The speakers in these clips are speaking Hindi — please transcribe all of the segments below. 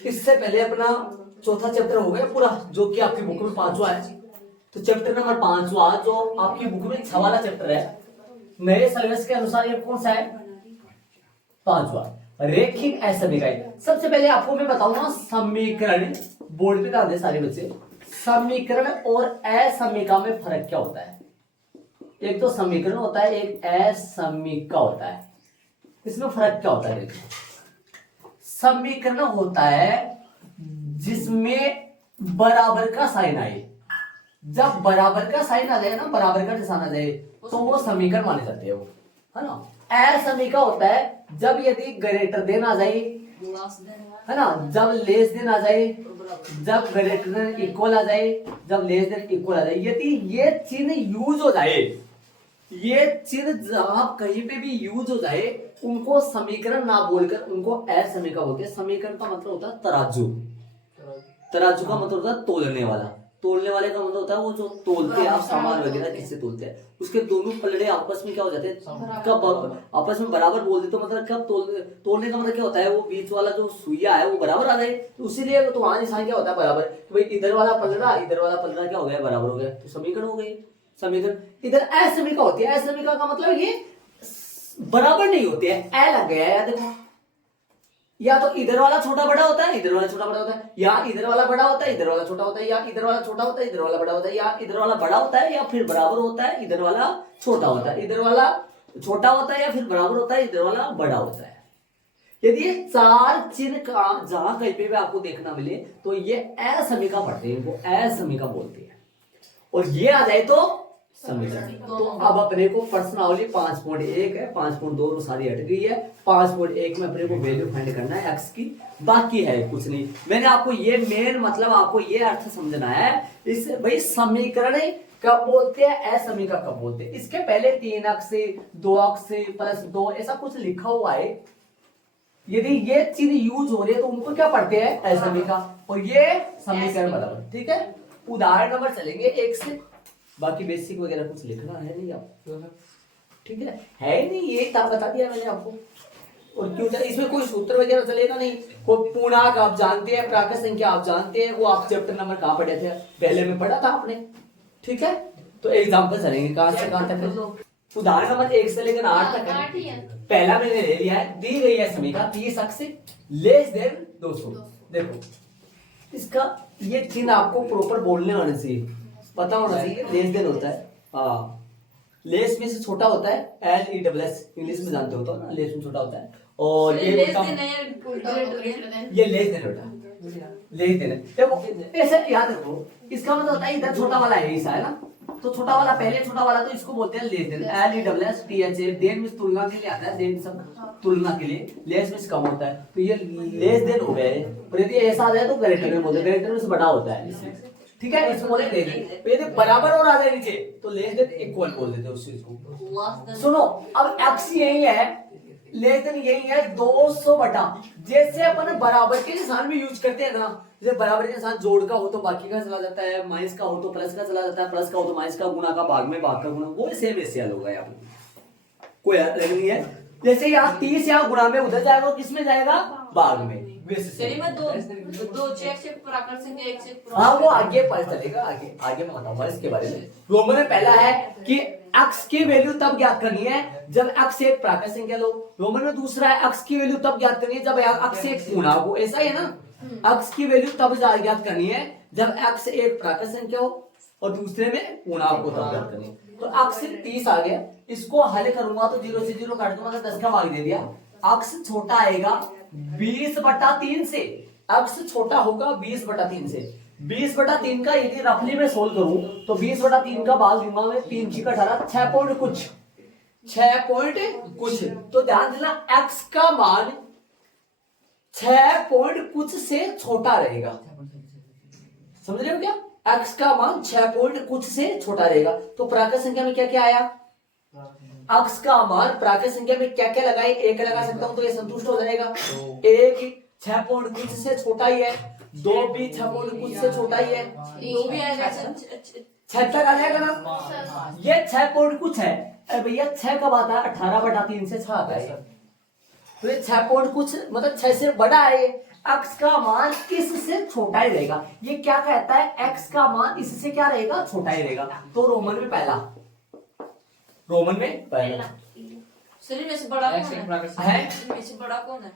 इससे पहले अपना चौथा चैप्टर हो गया पूरा, जो कि आपकी बुक में 5वां है। तो चैप्टर नंबर 5वां जो आपकी बुक में 6 वाला चैप्टर है, नए सिलेबस के अनुसार ये कौन सा है? 5वां, रैखिक असमीकरण। सबसे पहले आपको मैं बताऊंगा समीकरण, बोर्ड पे ध्यान दें सारे बच्चे, समीकरण और असमीका में फर्क क्या होता है। एक तो समीकरण होता है, एक असमीका होता है। इसमें फर्क क्या होता है? देखो, समीकरण होता है जिसमें बराबर का साइन आए। जब बराबर का साइन आ जाए ना, बराबर का निशान आ जाए, तो वो समीकरण माने जाते हैं, वो है ना। असमीका होता है जब यदि ग्रेटर देन आ जाए, है ना, जब लेस देन आ जाए, जब ग्रेटर देन इक्वल आ जाए, जब लेस देन इक्वल आ जाए, यदि ये चिन्ह यूज हो जाए, ये चिन्ह जहां कहीं पे भी यूज हो जाए, उनको समीकरण ना बोलकर उनको असमीका बोलते हैं। समीकरण का मतलब होता है तराजू, तराजू का मतलब होता है तोलने वाला, तोलने वाले का मतलब होता है वो जो तोलते हैं आप सामान वगैरह किससे तोलते हैं, उसके दोनों पलड़े आपस में क्या हो जाते हैं, कब आपस में बराबर बोल देते, तो मतलब कब तोलने का मतलब क्या होता है, वो बीच वाला जो सुइया है वो बराबर आ जाए, तो इसीलिए तो वहां निशान क्या होता है, बराबर। तो भाई इधर वाला पलड़ा, इधर वाला पलड़ा क्या हो गया, बराबर हो गया, तो समीकरण हो गई। समीकरण इधर असमीका होती है, असमीका का मतलब ये बराबर नहीं होते हैं, ए लग गया है, देखो, या तो इधर वाला छोटा बड़ा होता है, इधर वाला छोटा बड़ा होता है, या इधर वाला बड़ा होता है, इधर वाला छोटा होता है, या इधर वाला छोटा होता है, इधर वाला बड़ा होता है, या इधर वाला बड़ा होता है या फिर बराबर होता है, इधर वाला छोटा होता है, इधर वाला छोटा होता है या फिर बराबर होता है, इधर वाला बड़ा होता है। यदि ये चार चिन्ह का जहां कहीं पे भी आपको देखना मिले तो ये असमीका पढ़ते हैं, इनको असमीका बोलते हैं, और ये आ जाए तो समीकरण। तो अब अपने को प्रश्नावली 5.1 है, 5.2 सारी हट गई है, 5.1 में अपने को वैल्यू फाइंड करना है एक्स की, बाकी है कुछ नहीं। मैंने आपको ये मेन मतलब आपको ये अर्थ समझना है, इस भाई समीकरण कब बोलते हैं, असमीका कब बोलते हैं। इसके पहले 3 अक्ष 2 अक्ष +2 ऐसा कुछ लिखा हुआ है, यदि ये चीज यूज हो रही है तो उनको क्या पढ़ते हैं, असमीका, और ये समीकरण बराबर। ठीक है, उदाहरण नंबर चलेंगे 1 से, बाकी बेसिक वगैरह कुछ लिखना है नहीं आपको, ठीक है ही नहीं, ये था बता दिया मैंने आपको। और क्यों इसमें कोई सूत्र वगैरह चलेगा नहीं, कोई पूर्णांक आप जानते हैं, प्राकृत संख्या आप जानते हैं, वो आप चैप्टर नंबर कहाँ पढ़े थे, पहले में पढ़ा था आपने। ठीक है, तो एग्जाम्पल चलेंगे कहां से कहां तक। उदाहरण नंबर 1 से लेकर 8 तक है। पहला मैंने ले लिया है, दी गई है समीका 30 अक्ष लेस देन 200। देखो इसका ये चिन्ह आपको प्रॉपर बोलने आने चाहिए, पता होना चाहिए, लेस देन होता है, हाँ लेस में से छोटा होता है, LESS इंग्लिश में जानते हो तो ना, लेस में छोटा होता है, और ये लेस देन होता है, लेस देन। देखो ऐसे याद रखो, इसका मतलब होता है इधर छोटा वाला है, ऐसा है ना, तो छोटा वाला पहले छोटा वाला तो इसको बोलते हैं लेस देन, LESS देन में तुलना के लिए आता है, देन सब तुलना के लिए, लेस में कम होता है, तो ये लेस देन हो गया है। और यदि ऐसा आ जाए तो ग्रेटर में बोलते हैं, ग्रेटर में से बड़ा होता है, ठीक है, इसको बोले लेस देन। तो यदि बराबर और आ जाए नीचे तो लेस देन इक्वल बोल देते हैं उस चीज को। सुनो अब एक्स यही है, लेस देन यही है 200 बटा, जैसे अपन बराबर के निशान में यूज करते हैं ना, जैसे बराबर के निशान जोड़ का हो तो बाकी का चला जाता है, माइनस का हो तो प्लस का चला जाता है, प्लस का हो तो माइनस का, गुणा का भाग में भाग का गुणा, वो सेम ऐसे हल होगा यहाँ कोई अलग नहीं है। जैसे यहाँ 30 यहाँ गुणा में उधर जाएगा, किसमें जाएगा, भाग में, हाँ वो आगे पता चलेगा, आगे आगे मैं बताऊंगा इसके बारे में। रोमन में पहला है कि x की वैल्यू तब ज्ञात करनी है जब x एक प्राकृत संख्या लो, रोमन में दूसरा है x की वैल्यू तब ज्ञात करनी है जब x एक पूर्णांक हो, ऐसा है ना, x की वैल्यू तब ज्ञात करनी है जब x एक प्राकृत संख्या हो और दूसरे में पूर्णांक को तब ज्ञात करनी है। तो x 30 आ गया, इसको हल करूंगा तो 0 से 0 काट दूंगा तो 10 का भाग दे दिया, x छोटा आएगा 20/3 से, x छोटा होगा 20/3 से, 20/3 का यदि रफली में सोल्व करूं तो 20/3 का भाग दूंगा मैं, 3 6 18 6 पॉइंट कुछ, 6 पॉइंट कुछ, तो ध्यान देना x का मान 6 पॉइंट कुछ से छोटा रहेगा, समझ रहे हो क्या, x का मान 6 पॉइंट कुछ से छोटा रहेगा। तो प्राकृत संख्या में क्या क्या आया, x का मान प्राकृत संख्या में क्या क्या लगाए, 1 लगा सकता हूं तो ये संतुष्ट हो जाएगा, 1 6 पॉइंट कुछ से छोटा ही है, 2 भी 6 पॉइंट कुछ से छोटा ही है, 2 भी आएगा 6 तक आ जाएगा ना, ये 6 पॉइंट कुछ है, अरे भैया 6 कब आता है, 18/3 से 6 आता है, तो ये 6 पॉइंट कुछ मतलब 6 से बड़ा है, x का मान इससे छोटा ही रहेगा। ये क्या कहता है, x का मान इससे क्या रहेगा, छोटा ही रहेगा। तो रोमन में पहला शरीर में से बड़ा कौन है? इनमें से बड़ा कौन है?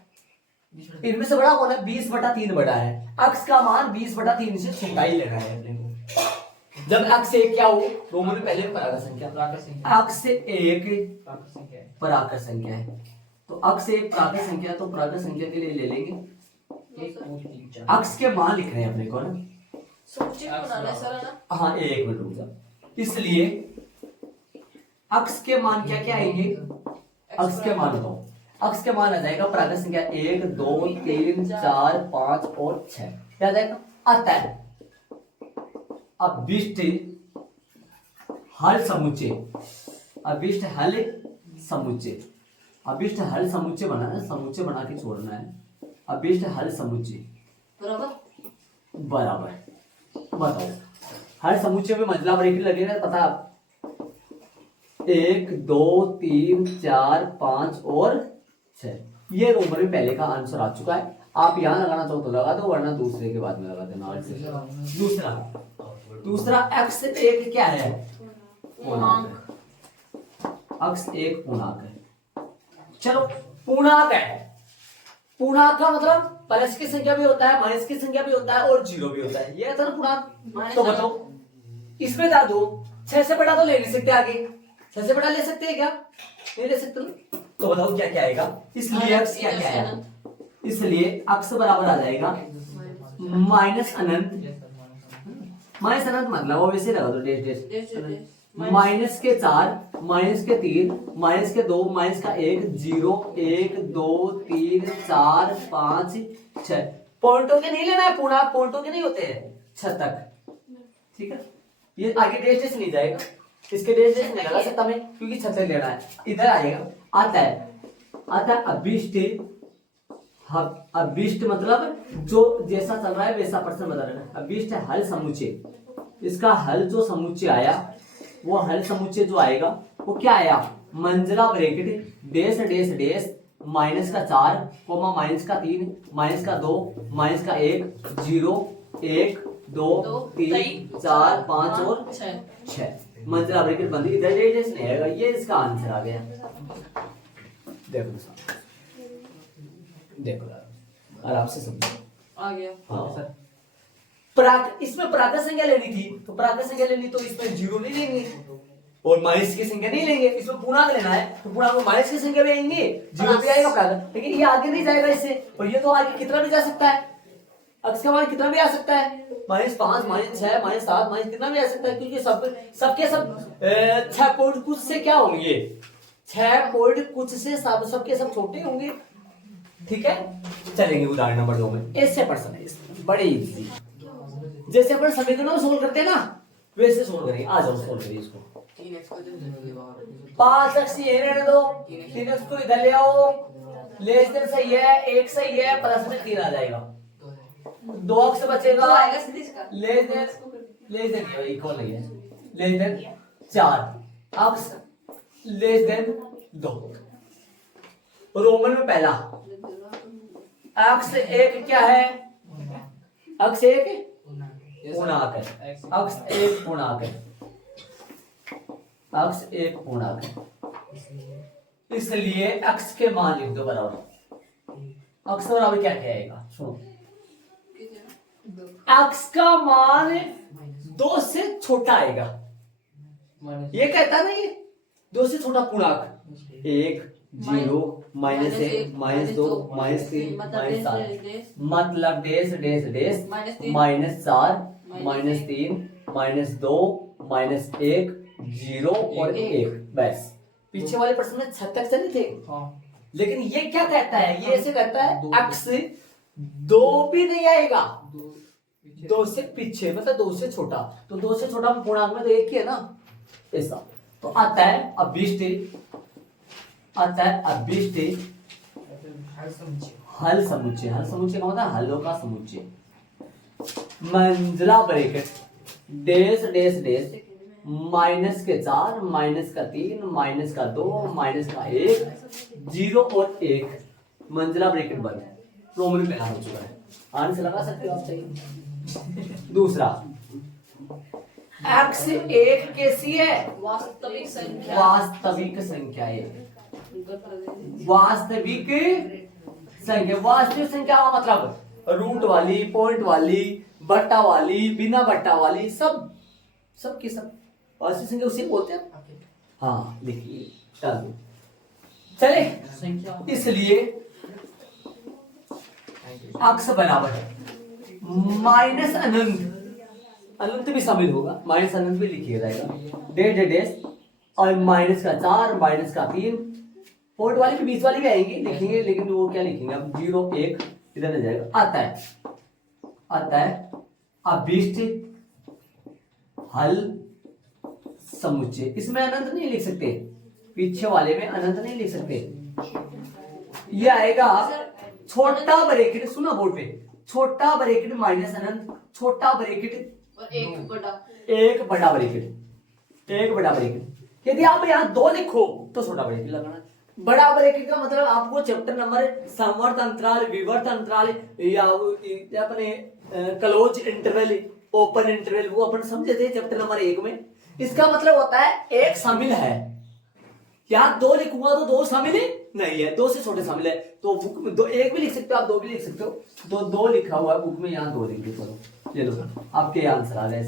इनमें से बड़ा कौन है? 20/3 बड़ा है। x का मान 20/3 से छोटा ही लेना है अपने को। जब x एक क्या हो, रोमन में पहले पराकर संख्या, x एक पराकर संख्या है। तो x एक पराकर संख्या, तो पराकर संख्या के लिए ले लेंगे x के मान लिख रहे हैं अपने को ना, समुच्चय बनाना है सारा ना। हाँ एक मिनट रुक जा। इसलिए x के मान क्या क्या आएंगे, x के मान बताओ। x के मान आ जाएगा पराकर संख्या 1 2 3 4 5 और 6 क्या आ जाएगा, आता है। अभिष्ट हल समुच्चय, अभिष्ट हल समुच्चय, अभिष्ट हल समुच्चय बनाना है, समुच्चय बना के छोड़ना है। अभिष्ट हल समुच्चय बराबर बताओ। हर समुच्चय में मंजिला ब्रैकेट लगेगा, पता आप 1 2 3 4 5 और 6। ये रोमन में पहले का आंसर आ चुका है। आप यहां लगाना चाहो तो लगा दो, वरना दूसरे के बाद में लगा देना। दूसरा x एक क्या है, पूर्णांक। x एक पूर्णांक है। चलो पूर्णांक है, पूर्णांक का मतलब प्लस की संख्या भी होता है, माइनस की संख्या भी होता है और जीरो भी होता है। ये था ना पूर्णांक। तो बताओ इसमें डाल दो, 6 से बड़ा तो ले नहीं सकते, आगे 6 से बड़ा ले सकते हैं क्या, नहीं ले सकते। तो बताओ क्या क्या आएगा, इसलिए x क्या क्या है, इसलिए x बराबर आ जाएगा माइनस अनंत। माइनस अनंत मतलब वो वैसे लगा दो डेश डेश, माइनस के 4 माइनस के 3 माइनस के 2 माइनस का 1 0 1 2 3 4 5 6। पॉइंटों के नहीं लेना है, पूर्णांक पॉइंटों के नहीं होते हैं 6 तक, ठीक है। ये आगे डेश डेश नहीं जाएगा, इसके डेश डेश नहीं लगा सकता मैं, क्योंकि 6 तक लेना है। इधर आएगा, आता है अभिष्ट। अभिष्ट मतलब जो जैसा चल रहा है वैसा प्रश्न बता रहा है। अभिष्ट हल समुच्चय, इसका हल जो समुच्चय आया, वो हल समुच्चय जो आएगा वो क्या आया, मंजिला bracket dash dash dash minus का 4 कोमा माइनस का 3 माइनस का 2 माइनस का 1 0 1 2 3 4 5 और 6। मंजिला ब्रैकेट बंद, इधर डेश डेश नहीं आएगा। ये इसका आंसर आ गया। देखो आराम से समझो, आ गया। हाँ। इसमें पराकर संख्या लेनी थी, तो पराकर संख्या लेनी तो इसमें जीरो नहीं लेंगे और माइनस की संख्या नहीं लेंगे। इसमें पूर्णांक लेना है, तो पूर्णांक में माइनस की संख्या भी आएंगे, जीरो भी आएगा पराकर, लेकिन ये आगे नहीं जाएगा इससे। और ये तो आगे कितना भी जा सकता है, x का मान कितना भी आ सकता है, -5 -6 -7 माइनस कितना भी आ सकता है, क्योंकि सबके सब 6 पॉइंट कुछ से क्या होंगे, 6 पॉइंट कुछ से सबके सब छोटे होंगे, ठीक है। चलेंगे उदाहरण नंबर 2 में। ऐसे प्रश्न है, बड़े इजी, जैसे अपन समीकरणों सोल्व करते हैं ना वैसे सोल्व करेंगे। आ जाओ सोल्व करिए इसको। 5x ये रहने दो, 3x को इधर ले आओ, लेस देन सही है, 1 सही है, प्लस में 3 आ जाएगा, 2x बचेगा, लेस देन इक्वल नहीं है, less than 4x less than 2। Roman में पहला x एक क्या है, x एक पूर्णांक है, x एक पूर्णांक है, x एक पूर्णांक है, इसलिए x के मान लिख दो बराबर। x बराबर क्या क्या आएगा, सुनो, x का मान 2 से छोटा आएगा। ये कहता है ना, ये 2 से छोटा पूर्णांक 1 0 -1 -2 -3 -7 मतलब डेश डेश डेश -4 -3 -2 -1 0 और 1। बस पीछे वाले प्रश्न में 6 तक चले थे, लेकिन ये क्या कहता है, ये ऐसे कहता है x 2 भी नहीं आएगा, 2 से पीछे मतलब 2 से छोटा, तो 2 से छोटा पूर्णांक में तो एक ही है ना, ऐसा। तो आता है अभिष्ट, आता है अभिष्ट हल समुच्चय। हल समुच्चय का मतलब हलों का समुच्चय। मंजिला bracket dash dash dash minus के 4 माइनस का 3 माइनस का 2 माइनस का 1 0 और 1 मंजिला ब्रैकेट बंद। रोमन में हो चुका है। आंसर लगा सकते हो आप, चाहिए। दूसरा, x एक कैसी है? वास्तविक संख्या। वास्तविक संख्या है। वास्तविक संख्या, वास्तविक संख्या का मतलब रूट वाली, पॉइंट वाली, बट्टा वाली, बिना बट्टा वाली, सब की सब वास्तविक संख्या उसे बोलते हैं। हाँ देखिए, चले, इसलिए अक्स बराबर है माइनस अनंत, अनंत भी शामिल होगा, माइनस अनंत भी लिखिए जाएगा, डेढ़ डेढ़ और माइनस का 4, माइनस का 3, पॉइंट वाली भी, बीच वाली भी आएंगी लिखेंगे, लेकिन वो क्या लिखेंगे अब, 0 1 इधर आ जाएगा। आता है अभिष्ट हल समुच्चय। इसमें अनंत नहीं लिख सकते, पीछे वाले में अनंत नहीं लिख सकते। ये आएगा छोटा ब्रैकेट, सुना बोर्ड पे, छोटा ब्रैकेट माइनस अनंत, छोटा ब्रैकेट और एक बड़ा, एक बड़ा ब्रैकेट, एक बड़ा ब्रैकेट। यदि आप यहाँ 2 लिखो तो छोटा ब्रैकेट लगाना। बड़ा ब्रैकेट का मतलब आपको चैप्टर नंबर समवर्त अंतराल, विवर्त अंतराल या अपने क्लोज इंटरवल, ओपन इंटरवल, वो अपन समझे थे चैप्टर नंबर 1 में। इसका मतलब होता है एक शामिल है, यहाँ 2 लिखूंगा तो 2 शामिल नहीं है, 2 से छोटे शामिल है, तो बुक में 2 1 भी लिख सकते हो आप, 2 भी लिख सकते हो, 2 लिखा हुआ है बुक में, यहाँ 2 लिख दो, चलो ये लो आपके आंसर आ गए।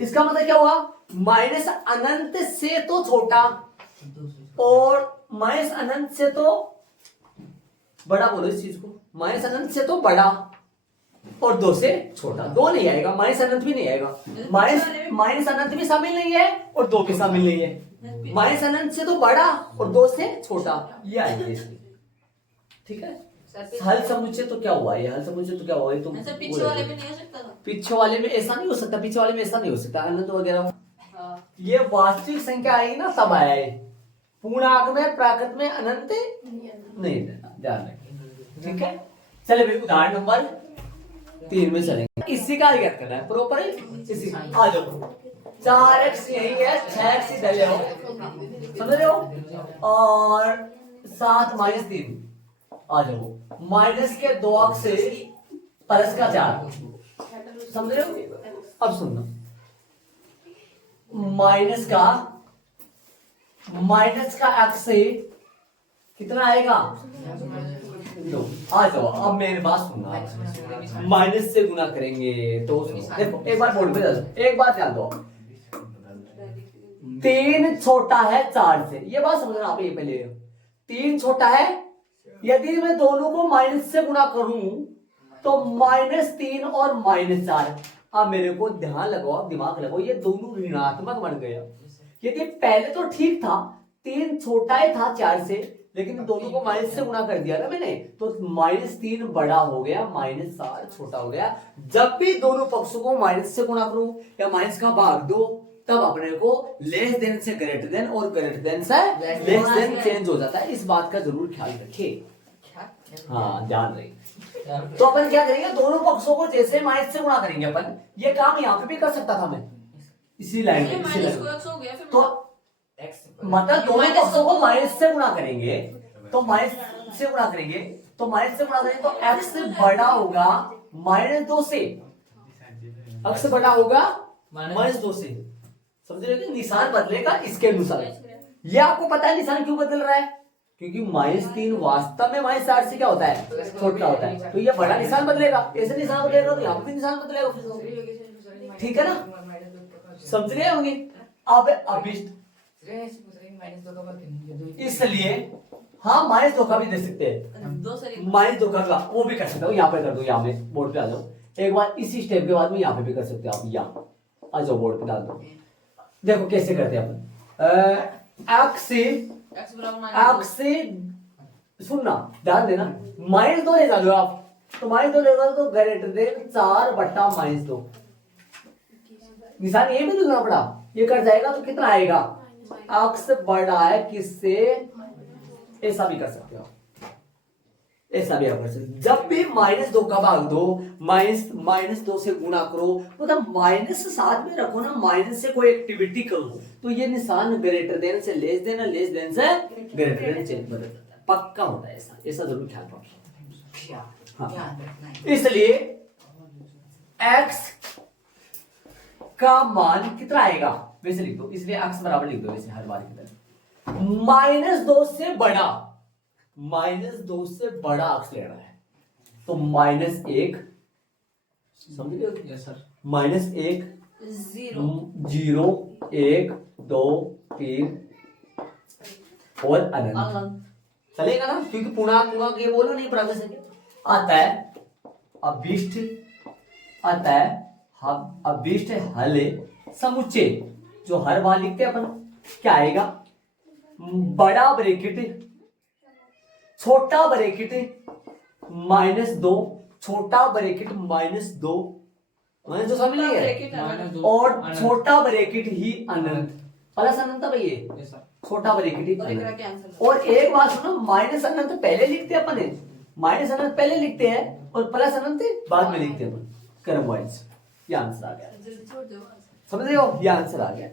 इसका मतलब क्या हुआ, माइनस अनंत से तो छोटा और माइनस अनंत से तो बड़ा, बोलो इस चीज को, माइनस अनंत से तो बड़ा और 2 से छोटा। 2 नहीं आएगा, माइनस अनंत भी नहीं आएगा, माइनस अनंत भी शामिल नहीं है और 2 भी शामिल नहीं है, माइनस अनंत से तो बड़ा और 2 से छोटा, ये आएंगे इसमें। ठीक है, हल समुच्चय तो क्या हुआ, ये हल समुच्चय तो क्या हुआ, ये तो पीछे वाले में नहीं हो सकता था, पीछे वाले में ऐसा नहीं हो सकता, पीछे वाले में ऐसा नहीं हो सकता, अनंत वगैरह। हाँ। ये वास्तविक संख्या आएगी ना तब आया है, पूर्णांक में प्राकृत में अनंत नहीं देना, ध्यान रखें। ठीक है, चले भाई उदाहरण नंबर 3 में चलेंगे। इसी का ज्ञात करना है प्रॉपर, इसी आ जाओ, 4x यही है, 6x इधर ले आओ, समझ रहे हो, और 7 माइनस 3 आ जाओ, माइनस के 2 अक्ष से प्लस का 4, समझ रहे हो। अब सुनना, माइनस का अक्ष से कितना आएगा, लो आ जाओ, अब मेरी बात सुनना, माइनस से गुना करेंगे तो देखो, एक बार बोर्ड पे डाल दो, एक बात ध्यान दो, 3 छोटा है 4 से, ये बात समझना आप, ये पहले 3 छोटा है, यदि मैं दोनों को माइनस से गुना करूं तो -3 और -4, अब मेरे को ध्यान लगाओ, दिमाग लगाओ, ये दोनों ऋणात्मक बन गया। यदि पहले तो ठीक था, 3 छोटा ही था 4 से, लेकिन दोनों को माइनस से गुना कर दिया ना मैंने, तो -3 बड़ा हो गया, -4 छोटा हो गया। जब भी दोनों पक्षों को माइनस से गुना करूं या माइनस का भाग दो, तब अपने को लेस देन से ग्रेटर देन और ग्रेटर देन से लेस देन चेंज हो जाता है। इस बात का जरूर ख्याल रखिए, हाँ ध्यान रखिए। तो अपन क्या करेंगे, दोनों पक्षों को जैसे माइनस से गुणा करेंगे अपन, ये काम यहाँ पे भी कर सकता था मैं, इसी लाइन में, इसी लाइन में। तो मतलब दोनों पक्षों को माइनस से गुणा करेंगे, तो माइनस से गुणा करेंगे, तो माइनस से गुणा करेंगे तो x बड़ा होगा -2 से, x बड़ा होगा -2 से, समझ रहे हो, निशान बदलेगा इसके अनुसार। ये आपको पता है निशान क्यों बदल रहा है, क्योंकि -3 वास्तव में -4 से क्या होता है, छोटा होता है, तो ये बड़ा निशान बदलेगा, ऐसे निशान बदलेगा तो यहाँ पे निशान बदलेगा, ठीक है ना, समझ रहे होंगे। अब अभिष्ट, इसलिए हाँ -2 का भी दे सकते हैं, -2 का वो भी कर सकते हो, यहाँ पे कर दो, यहाँ पे बोर्ड पे आ जाओ, एक बार इसी स्टेप के बाद में यहाँ पे भी कर सकते हो आप, यहाँ आ जाओ बोर्ड पे डाल दो। देखो कैसे करते हैं अपन, x से सुनना, ध्यान देना, -2 ले जाओ आप, तो -2 ले जाओ तो ग्रेटर देन 4 बट्टा -2, निशान ये भी लिखना पड़ा, ये कर जाएगा तो कितना आएगा, x बड़ा है किससे, ऐसा भी कर सकते हो, ऐसा भी आप कर सकते हो। जब भी -2 का भाग दो, -2 से गुणा करो, मतलब माइनस साथ में रखो ना, माइनस से कोई एक्टिविटी करो, तो ये निशान ग्रेटर देन से लेस देन, लेस देन से ग्रेटर देन चेंज बदल जाता है, पक्का होता है ऐसा, ऐसा जरूर ख्याल रखो। हाँ। इसलिए x का मान कितना आएगा वैसे लिख दो, इसलिए x बराबर लिख दो वैसे हर बार की तरह। -2 से बड़ा, -2 से बड़ा x लेना है तो -1, समझ रहे हो? Yes sir. -1 0 0 1 2 3 और अनंत अनंत चलेगा ना, क्योंकि पूर्णांक पूर्णांक ये बोला नहीं प्राकृत संख्या आता है। अभिष्ट आता है, हम अभिष्ट हल समुच्चय जो हर बार लिखते हैं अपन, क्या आएगा? बड़ा ब्रैकेट छोटा ब्रैकेट -2 छोटा ब्रैकेट -2 -2 समझ लिए ब्रैकेट अनंत। और छोटा ब्रैकेट ही अनंत प्लस अनंत भाई ये यस सर। छोटा ब्रैकेट ही और एक अनंत। कैंसिल। और एक बात सुनो, माइनस अनंत पहले लिखते हैं अपन, माइनस अनंत पहले लिखते हैं और प्लस अनंत बाद में लिखते हैं अपन क्रम वाइज। ये आंसर आ गया, छोड़ दो। समझ रहे हो? ये आंसर आ गया।